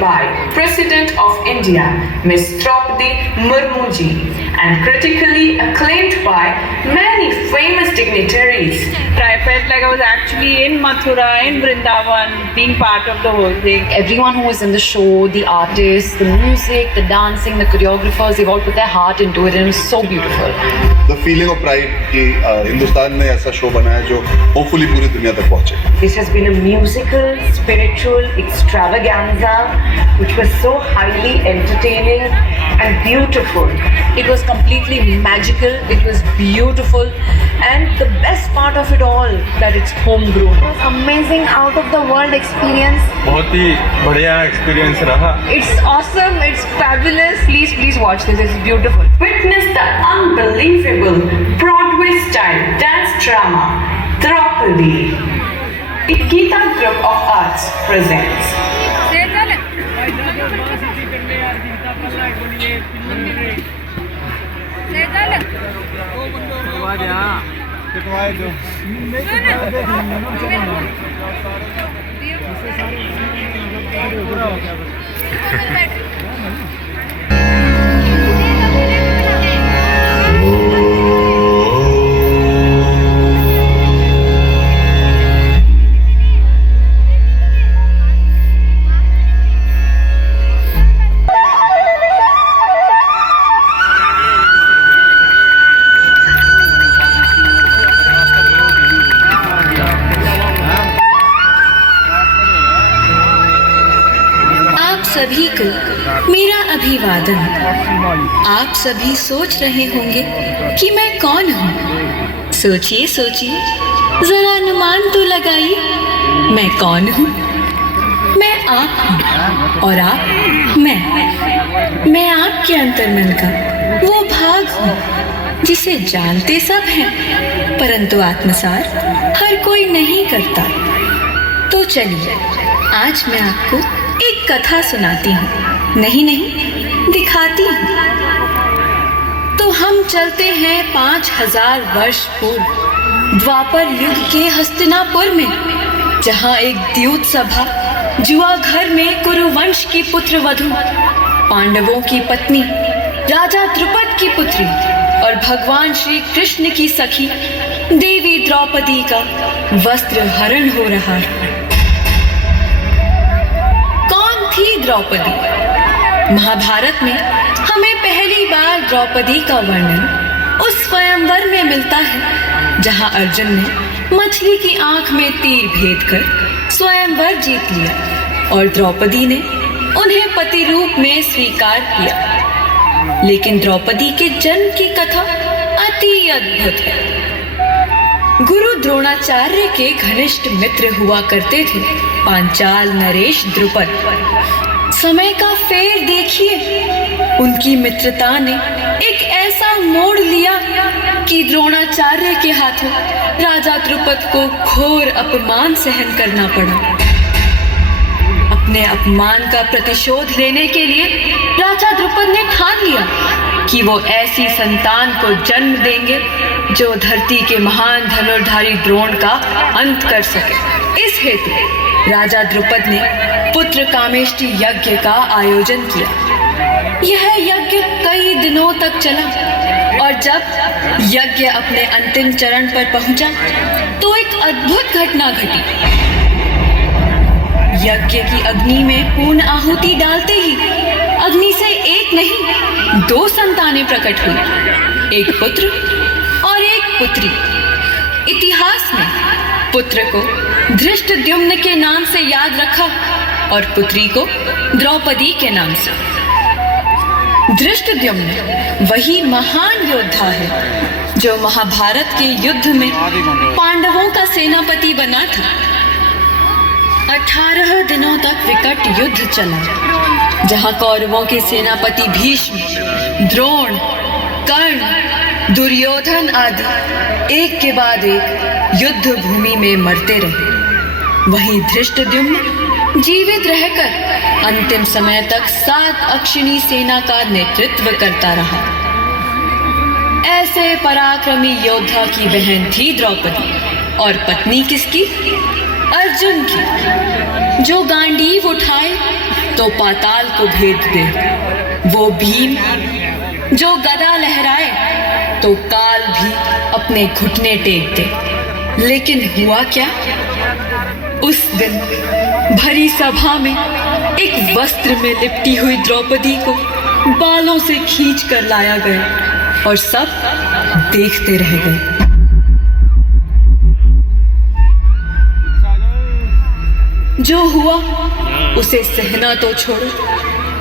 by President of India, Ms. Draupadi Murmu ji, and critically acclaimed by many famous dignitaries. I felt like I was actually in Mathura, in Vrindavan, being part of the whole thing. Everyone who was in the show, the artists, the music, the dancing, the choreographers, they've all put their heart into it and it was so beautiful. The feeling of pride कि हिंदुस्तान ने ऐसा show बनाया जो hopefully पूरी दुनिया तक पहुंचे. This has been a musical, spiritual extravaganza which was so highly entertaining and beautiful. It was completely magical, it was beautiful, and the best part of it all, that it's homegrown. It was amazing, out of the world experience. बहुत ही बढ़िया experience रहा. It's awesome, it's fabulous. Please watch this, it's beautiful. Witness the unbelievable Broadway-style dance drama Draupadi. Geeta Group of Arts presents. सभी को मेरा अभिवादन। आप सभी सोच रहे होंगे कि मैं कौन हूँ। सोचिए सोचिए, जरा अनुमान तो लगाइए, मैं कौन हूँ। मैं आप हूँ और आप मैं आपके अंतर्मन का वो भाग हूँ जिसे जानते सब हैं, परंतु आत्मसार हर कोई नहीं करता। तो चलिए आज मैं आपको एक कथा सुनाती हूँ, नहीं दिखाती हूँ। तो हम चलते हैं 5000 वर्ष पूर्व द्वापर युग के हस्तिनापुर में, जहाँ एक द्यूत सभा जुआ घर में कुरुवंश की पुत्र वधु, पांडवों की पत्नी, राजा द्रुपद की पुत्री और भगवान श्री कृष्ण की सखी देवी द्रौपदी का वस्त्र हरण हो रहा है। थी द्रौपदी। महाभारत में हमें पहली बार द्रौपदी का वर्णन उस स्वयंवर में मिलता है जहां अर्जुन ने मछली की आंख में तीर भेद कर स्वयंवर जीत लिया और द्रौपदी ने उन्हें पति रूप में स्वीकार किया। लेकिन द्रौपदी के जन्म की कथा अति अद्भुत है। गुरु द्रोणाचार्य के घनिष्ठ मित्र हुआ करते थे पांचाल नरेश द्रुपद। समय का फेर देखिए, उनकी मित्रता ने एक ऐसा मोड़ लिया कि द्रोणाचार्य के हाथों राजा द्रुपद को घोर अपमान सहन करना पड़ा। अपने अपमान का प्रतिशोध लेने के लिए राजा द्रुपद ने ठान लिया कि वो ऐसी संतान को जन्म देंगे जो धरती के महान धनुर्धारी द्रोण का अंत कर सके। इस हेतु राजा द्रुपद ने पुत्र कामेष्टि यज्ञ का आयोजन किया। यह यज्ञ कई दिनों तक चला और जब यज्ञ अपने अंतिम चरण पर पहुंचा तो एक अद्भुत घटना घटी। यज्ञ की अग्नि में पूर्ण आहुति डालते ही अग्नि से एक नहीं 2 संतानें प्रकट हुई, एक पुत्र और एक पुत्री। इतिहास में पुत्र को धृष्टद्युम्न के नाम से याद रखा और पुत्री को द्रौपदी के नाम से। धृष्टद्युम्न वही महान योद्धा है जो महाभारत के युद्ध में पांडवों का सेनापति बना था। 18 दिनों तक विकट युद्ध चला, जहां कौरवों के सेनापति भीष्म, द्रोण, कर्ण, दुर्योधन आदि एक के बाद एक युद्ध भूमि में मरते रहे। वहीं धृष्टद्युम्न जीवित रहकर अंतिम समय तक 7 अक्षिणी सेना का नेतृत्व करता रहा। ऐसे पराक्रमी योद्धा की बहन थी द्रौपदी और पत्नी किसकी? अर्जुन की, जो गांडीव उठाए तो पाताल को भेद दे। वो भीम जो गदा लहराए तो काल भी अपने घुटने टेक दे। लेकिन हुआ क्या? उस दिन भरी सभा में एक वस्त्र में लिपटी हुई द्रौपदी को बालों से खींच कर लाया गया और सब देखते रह गए। जो हुआ उसे सहना तो छोड़ो,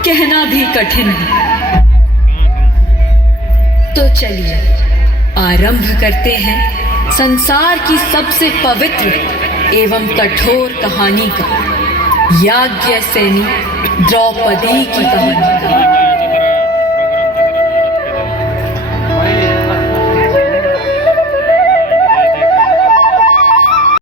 कहना भी कठिन है। तो चलिए आरंभ करते हैं संसार की सबसे पवित्र एवं कठोर कहानी का, याज्ञसेनी द्रौपदी की कहानी का।